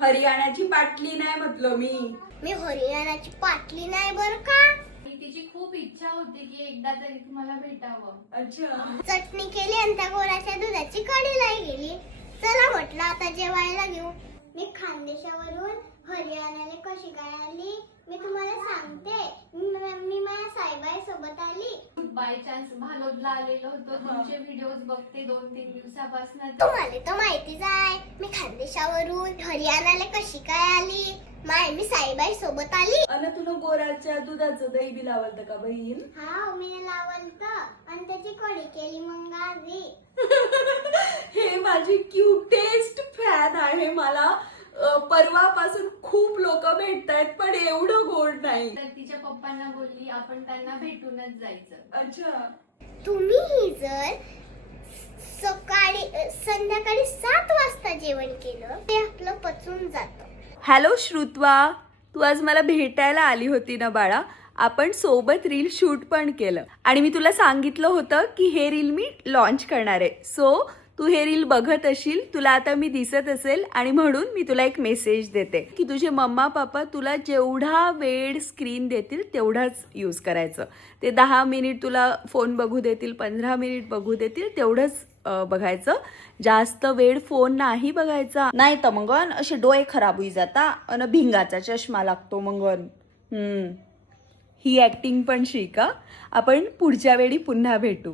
हरियाणाची पाटली नाही म्हटलं मी हरियाणाची पाटली नाही बर का. तिची खूप इच्छा होती की एकदा तरी तुम्हाला भेटावं. अच्छा. चटणी केली आणि त्या गोराच्या दुधाची कढीलाई गेली. चला म्हटलं आता जेवायला घेऊ. मी खानदेशावरून हरियाणाला कशी काय आली मी तुम्हाला सांगते. मी माझ्या साईबाई सोबत आली. बाय चान्स भालोदला आलेलो होतो. तुमचे व्हिडिओज बघते 2-3 दिवसापासून. तुम्हाला तर माहितीच आहे मी खानदेशावरून हरियाणाला कशी काय आली. मी साईबाई सोबत आली. अन तुला गोराच्या दुधाचं दही बी लावलं का बहीण? हा मी लावलत आणि त्याची कढी केली मग आधी. हे माझी क्यूटेस्ट फॅन आहे. मला परवापासून खूप लोक भेटतायत पण एवढं गोड नाही. तर तिच्या पप्पांना बोलली आपण त्यांना भेटूनच जायचं. अच्छा. तुम्ही जर संध्याकाळी 7 वाजता जेवण केलं ते आपलं पचून जातं. हॅलो श्रुत्वा, तू आज मला भेटायला आली होती ना बाळा. आपण सोबत रील शूट पण केलं आणि मी तुला सांगितलं होतं की हे रील मी लॉन्च करणार आहे. सो तू हे रील बघत असशील, तुला आता मी दिसत असेल आणि म्हणून मी तुला एक मेसेज देते की तुझे मम्मा पप्पा तुला जेवढा वेळ स्क्रीन देतील तेवढाच यूज करायचं. ते 10 मिनिट तुला फोन बघू देतील, 15 मिनिट बघू देतील तेवढंच बघायचं. जास्त वेळ फोन नाही बघायचा, नाही तर मगन असे डोळे खराब होई जाता आणि भिंगाचा चष्मा लागतो मगन. ही ऍक्टिंग पण शिका. आपण पुढच्या वेळी पुन्हा भेटू.